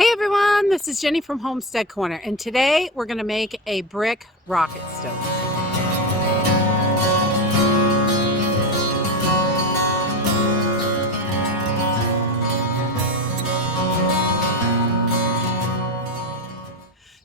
Hey everyone, this is Jenny from Homestead Corner, and today we're going to make a brick rocket stove.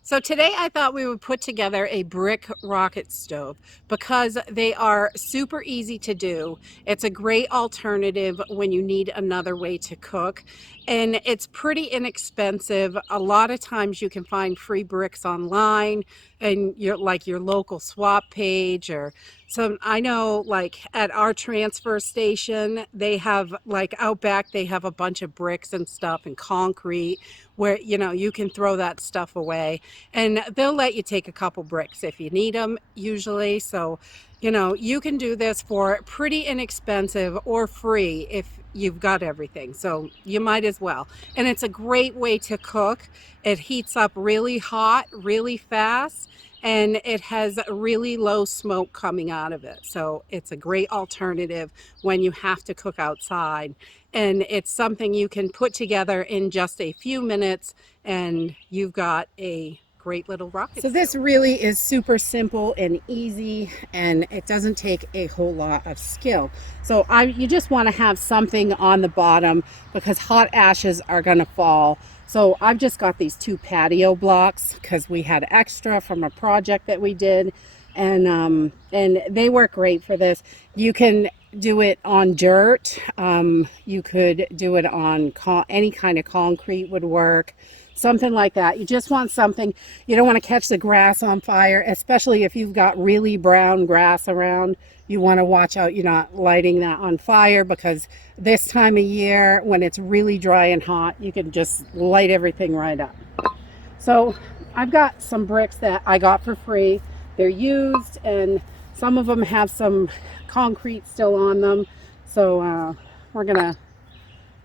So today I thought we would put together a brick rocket stove because they are super easy to do. It's a great alternative when you need another way to cook, and it's pretty inexpensive. A lot of times you can find free bricks online and your local swap page, or some. I know like at our transfer station they have, like out back, they have a bunch of bricks and stuff and concrete where you can throw that stuff away, and they'll let you take a couple bricks if you need them usually. So you can do this for pretty inexpensive or free if you've got everything, so you might as well. And it's a great way to cook. It heats up really hot really fast, and it has really low smoke coming out of it, so it's a great alternative when you have to cook outside. And it's something you can put together in just a few minutes, and you've got a great little rocket stove. So this really is super simple and easy, and it doesn't take a whole lot of skill. So you just want to have something on the bottom because hot ashes are going to fall. So I've just got these 2 patio blocks because we had extra from a project that we did, and they work great for this. You can do it on dirt. You could do it on any kind of concrete would work. Something like that. You just want something. You don't want to catch the grass on fire, especially if you've got really brown grass around. You want to watch out you're not lighting that on fire, because this time of year when it's really dry and hot, you can just light everything right up. So I've got some bricks that I got for free. They're used, and some of them have some concrete still on them. So we're gonna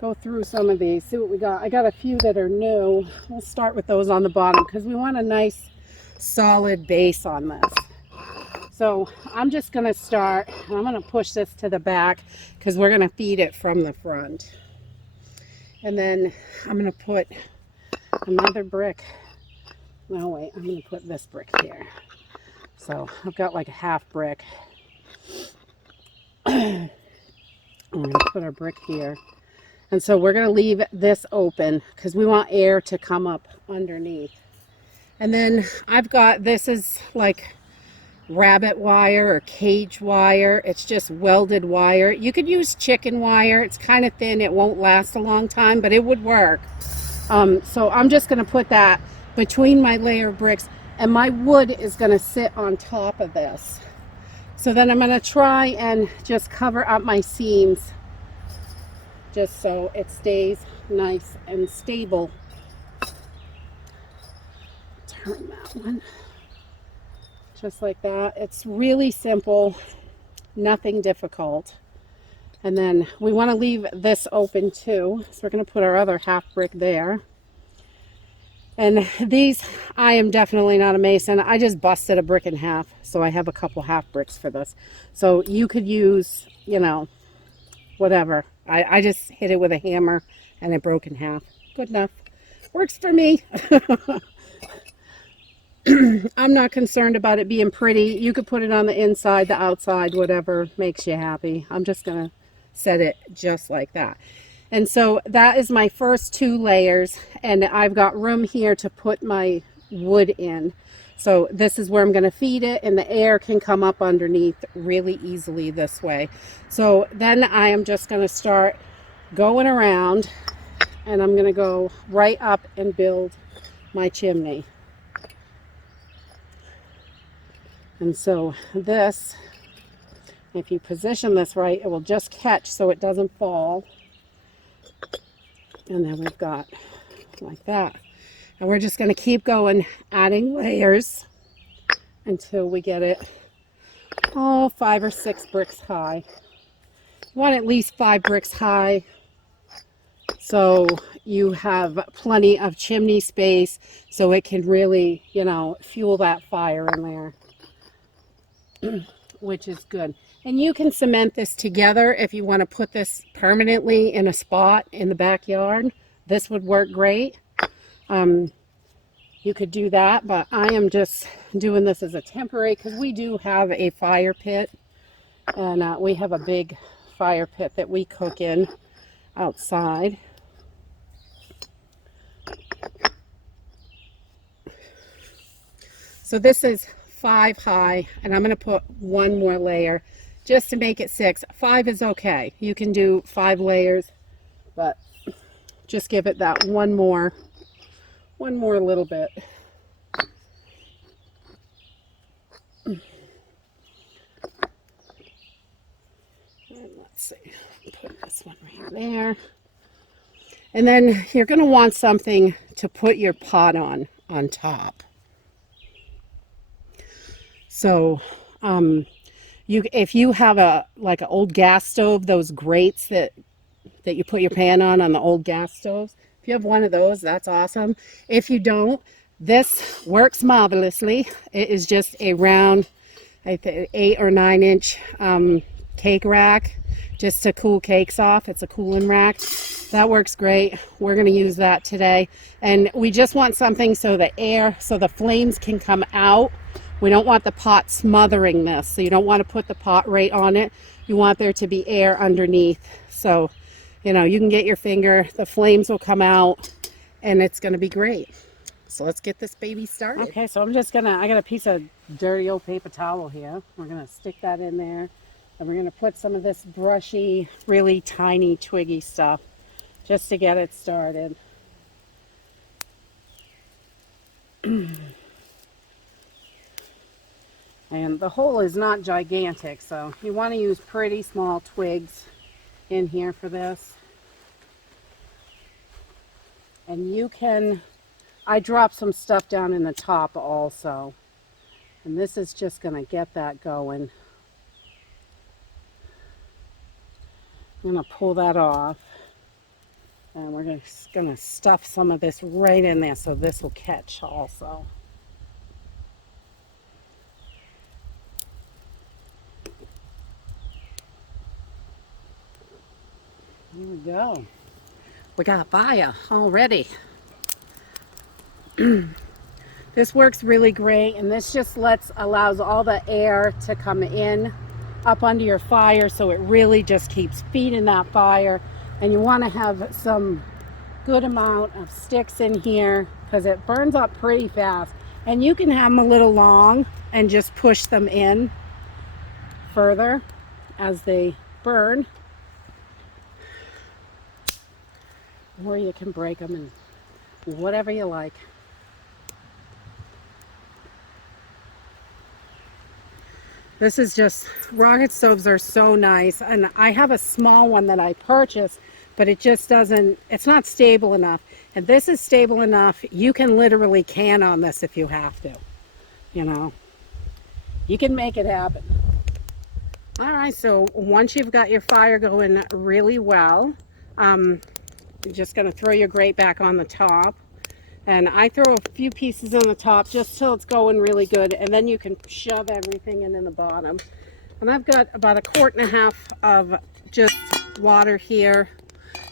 go through some of these, see what we got. I got a few that are new. We'll start with those on the bottom because we want a nice solid base on this. So I'm just gonna start, and I'm gonna push this to the back because we're gonna feed it from the front. And then I'm gonna put another brick. No, wait, I'm gonna put this brick here. So I've got like a half brick. I'm gonna put our brick here. And so we're going to leave this open because we want air to come up underneath. And then I've got, this is like rabbit wire or cage wire. It's just welded wire. You could use chicken wire. It's kind of thin. It won't last a long time, but it would work. So I'm just going to put that between my layer of bricks, and my wood is going to sit on top of this. So then I'm going to try and just cover up my seams, just so it stays nice and stable. Turn that one. Just like that. It's really simple, nothing difficult. And then we want to leave this open too. So we're going to put our other half brick there. And these, I am definitely not a mason. I just busted a brick in half. So I have a couple half bricks for this. So you could use, whatever. I just hit it with a hammer and it broke in half. Good enough. Works for me. I'm not concerned about it being pretty. You could put it on the inside, the outside, whatever makes you happy. I'm just going to set it just like that. And so that is my first 2 layers, and I've got room here to put my wood in. So this is where I'm going to feed it, and the air can come up underneath really easily this way. So then I am just going to start going around, and I'm going to go right up and build my chimney. And so this, if you position this right, it will just catch so it doesn't fall. And then we've got like that. And we're just going to keep going, adding layers until we get it 5 or 6 bricks high. You want at least 5 bricks high so you have plenty of chimney space so it can really, fuel that fire in there, which is good. And you can cement this together if you want to put this permanently in a spot in the backyard. This would work great. You could do that, but I am just doing this as a temporary because we do have a fire pit, and we have a big fire pit that we cook in outside. So this is 5 high, and I'm going to put one more layer just to make it 6. 5 is okay. You can do 5 layers, but just give it that one more little bit. And let's see, put this one right there. And then you're going to want something to put your pot on top. So if you have like an old gas stove, those grates that you put your pan on the old gas stoves, if you have one of those, that's awesome. If you don't, this works marvelously. It is just a round, I think 8 or 9 inch cake rack just to cool cakes off. It's a cooling rack. That works great. We're going to use that today. And we just want something so the flames can come out. We don't want the pot smothering this. So you don't want to put the pot right on it. You want there to be air underneath. So, you know, you can get your finger, the flames will come out, and it's going to be great. So let's get this baby started. Okay, so I got a piece of dirty old paper towel here. We're going to stick that in there. And we're going to put some of this brushy, really tiny, twiggy stuff just to get it started. And the hole is not gigantic, so you want to use pretty small twigs in here for this. And I dropped some stuff down in the top also. And this is just going to get that going. I'm going to pull that off. And we're just going to stuff some of this right in there so this will catch also. Here we go. We got fire already. This works really great, and this just allows all the air to come in up under your fire, so it really just keeps feeding that fire. And you want to have some good amount of sticks in here because it burns up pretty fast. And you can have them a little long and just push them in further as they burn. Or you can break them and whatever you like. This is just, rocket stoves are so nice. And I have a small one that I purchased, but it just doesn't, it's not stable enough. And this is stable enough. You can literally can on this if you have to. You know, you can make it happen. All right, so once you've got your fire going really well, you're just going to throw your grate back on the top. And I throw a few pieces on the top just till it's going really good. And then you can shove everything in the bottom. And I've got about 1.5 quarts of just water here.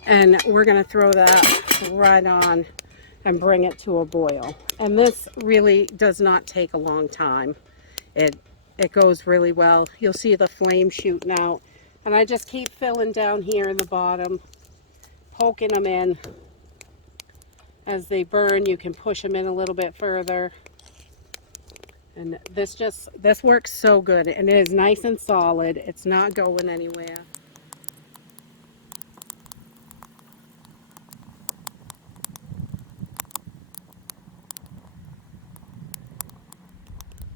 And we're going to throw that right on and bring it to a boil. And this really does not take a long time. It goes really well. You'll see the flame shooting out. And I just keep filling down here in the bottom, poking them in. As they burn, you can push them in a little bit further. And this works so good. And it is nice and solid. It's not going anywhere.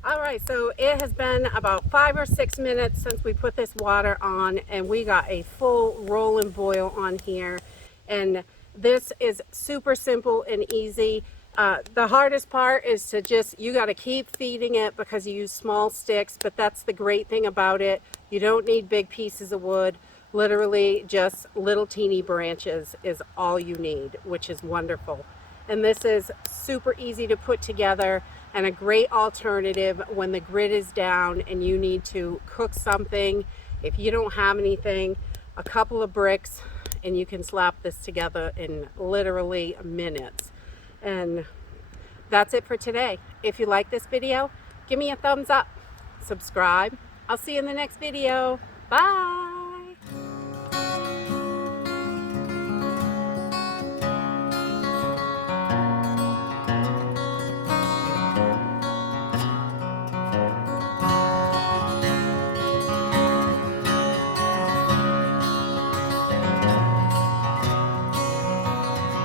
All right, so it has been about 5 or 6 minutes since we put this water on, and we got a full rolling boil on here. And this is super simple and easy. The hardest part is you got to keep feeding it because you use small sticks, but that's the great thing about it. You don't need big pieces of wood. Literally just little teeny branches is all you need, which is wonderful. And this is super easy to put together and a great alternative when the grid is down and you need to cook something. If you don't have anything, a couple of bricks and you can slap this together in literally minutes. And that's it for today. If you like this video, give me a thumbs up, subscribe. I'll see you in the next video. Bye.